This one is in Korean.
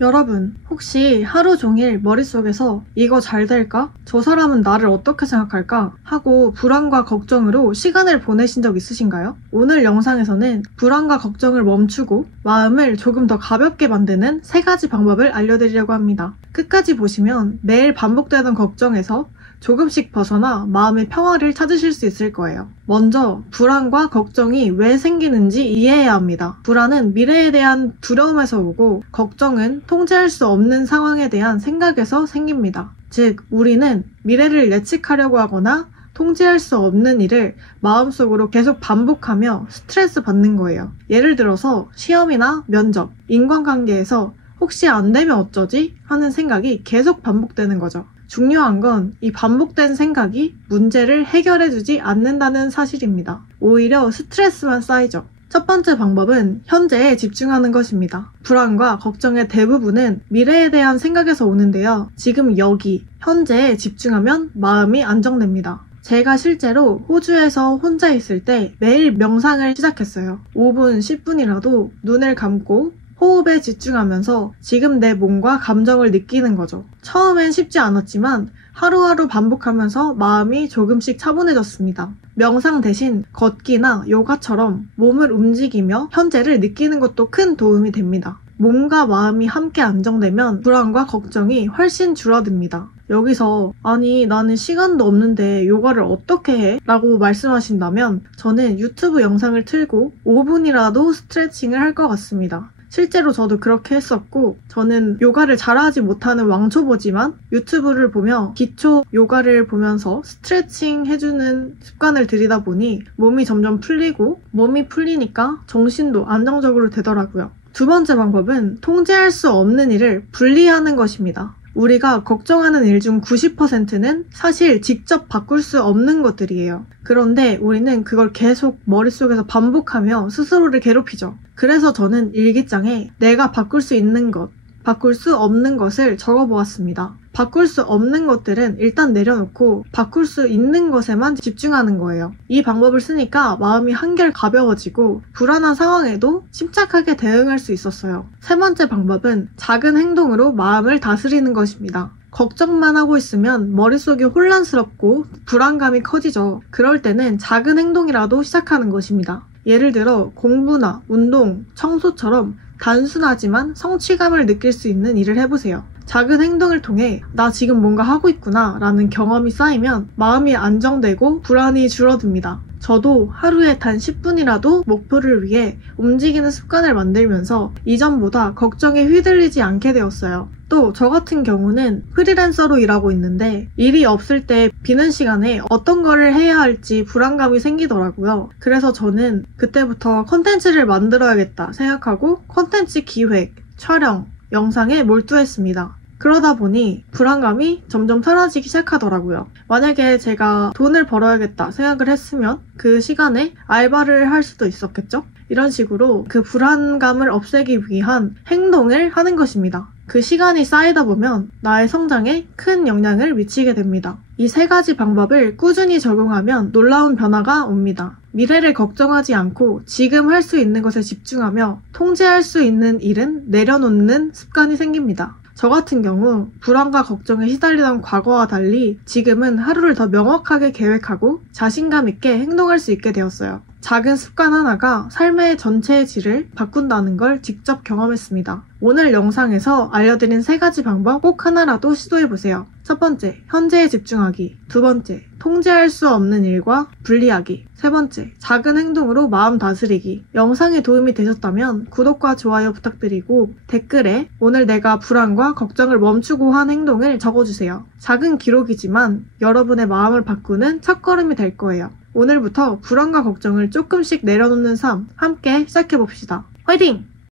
여러분, 혹시 하루 종일 머릿속에서 이거 잘 될까? 저 사람은 나를 어떻게 생각할까? 하고 불안과 걱정으로 시간을 보내신 적 있으신가요? 오늘 영상에서는 불안과 걱정을 멈추고 마음을 조금 더 가볍게 만드는 3가지 방법을 알려드리려고 합니다. 끝까지 보시면 매일 반복되던 걱정에서 조금씩 벗어나 마음의 평화를 찾으실 수 있을 거예요. 먼저 불안과 걱정이 왜 생기는지 이해해야 합니다. 불안은 미래에 대한 두려움에서 오고, 걱정은 통제할 수 없는 상황에 대한 생각에서 생깁니다. 즉, 우리는 미래를 예측하려고 하거나 통제할 수 없는 일을 마음속으로 계속 반복하며 스트레스 받는 거예요. 예를 들어서 시험이나 면접, 인간관계에서 혹시 안 되면 어쩌지? 하는 생각이 계속 반복되는 거죠. 중요한 건 이 반복된 생각이 문제를 해결해주지 않는다는 사실입니다. 오히려 스트레스만 쌓이죠. 첫 번째 방법은 현재에 집중하는 것입니다. 불안과 걱정의 대부분은 미래에 대한 생각에서 오는데요. 지금 여기, 현재에 집중하면 마음이 안정됩니다. 제가 실제로 호주에서 혼자 있을 때 매일 명상을 시작했어요. 5분, 10분이라도 눈을 감고 호흡에 집중하면서 지금 내 몸과 감정을 느끼는 거죠. 처음엔 쉽지 않았지만 하루하루 반복하면서 마음이 조금씩 차분해졌습니다. 명상 대신 걷기나 요가처럼 몸을 움직이며 현재를 느끼는 것도 큰 도움이 됩니다. 몸과 마음이 함께 안정되면 불안과 걱정이 훨씬 줄어듭니다. 여기서 아니 나는 시간도 없는데 요가를 어떻게 해? 라고 말씀하신다면 저는 유튜브 영상을 틀고 5분이라도 스트레칭을 할 것 같습니다. 실제로 저도 그렇게 했었고, 저는 요가를 잘하지 못하는 왕초보지만 유튜브를 보며 기초 요가를 보면서 스트레칭 해주는 습관을 들이다 보니 몸이 점점 풀리고, 몸이 풀리니까 정신도 안정적으로 되더라고요. 두 번째 방법은 통제할 수 없는 일을 분리하는 것입니다. 우리가 걱정하는 일 중 90%는 사실 직접 바꿀 수 없는 것들이에요. 그런데 우리는 그걸 계속 머릿속에서 반복하며 스스로를 괴롭히죠. 그래서 저는 일기장에 내가 바꿀 수 있는 것, 바꿀 수 없는 것을 적어보았습니다. 바꿀 수 없는 것들은 일단 내려놓고 바꿀 수 있는 것에만 집중하는 거예요. 이 방법을 쓰니까 마음이 한결 가벼워지고 불안한 상황에도 침착하게 대응할 수 있었어요. 세 번째 방법은 작은 행동으로 마음을 다스리는 것입니다. 걱정만 하고 있으면 머릿속이 혼란스럽고 불안감이 커지죠. 그럴 때는 작은 행동이라도 시작하는 것입니다. 예를 들어 공부나 운동, 청소처럼 단순하지만 성취감을 느낄 수 있는 일을 해보세요. 작은 행동을 통해 나 지금 뭔가 하고 있구나 라는 경험이 쌓이면 마음이 안정되고 불안이 줄어듭니다. 저도 하루에 단 10분이라도 목표를 위해 움직이는 습관을 만들면서 이전보다 걱정에 휘둘리지 않게 되었어요. 또 저 같은 경우는 프리랜서로 일하고 있는데 일이 없을 때 비는 시간에 어떤 거를 해야 할지 불안감이 생기더라고요. 그래서 저는 그때부터 컨텐츠를 만들어야겠다 생각하고 컨텐츠 기획, 촬영, 영상에 몰두했습니다. 그러다 보니 불안감이 점점 사라지기 시작하더라고요. 만약에 제가 돈을 벌어야겠다 생각을 했으면 그 시간에 알바를 할 수도 있었겠죠? 이런 식으로 그 불안감을 없애기 위한 행동을 하는 것입니다. 그 시간이 쌓이다 보면 나의 성장에 큰 영향을 미치게 됩니다. 이 3가지 방법을 꾸준히 적용하면 놀라운 변화가 옵니다. 미래를 걱정하지 않고 지금 할 수 있는 것에 집중하며 통제할 수 있는 일은 내려놓는 습관이 생깁니다. 저 같은 경우 불안과 걱정에 시달리던 과거와 달리 지금은 하루를 더 명확하게 계획하고 자신감 있게 행동할 수 있게 되었어요. 작은 습관 하나가 삶의 전체의 질을 바꾼다는 걸 직접 경험했습니다. 오늘 영상에서 알려드린 3가지 방법 꼭 하나라도 시도해보세요. 첫 번째, 현재에 집중하기. 두 번째, 통제할 수 없는 일과 분리하기. 세 번째, 작은 행동으로 마음 다스리기. 영상이 도움이 되셨다면 구독과 좋아요 부탁드리고 댓글에 오늘 내가 불안과 걱정을 멈추고 한 행동을 적어주세요. 작은 기록이지만 여러분의 마음을 바꾸는 첫걸음이 될 거예요. 오늘부터 불안과 걱정을 조금씩 내려놓는 삶 함께 시작해봅시다. 화이팅!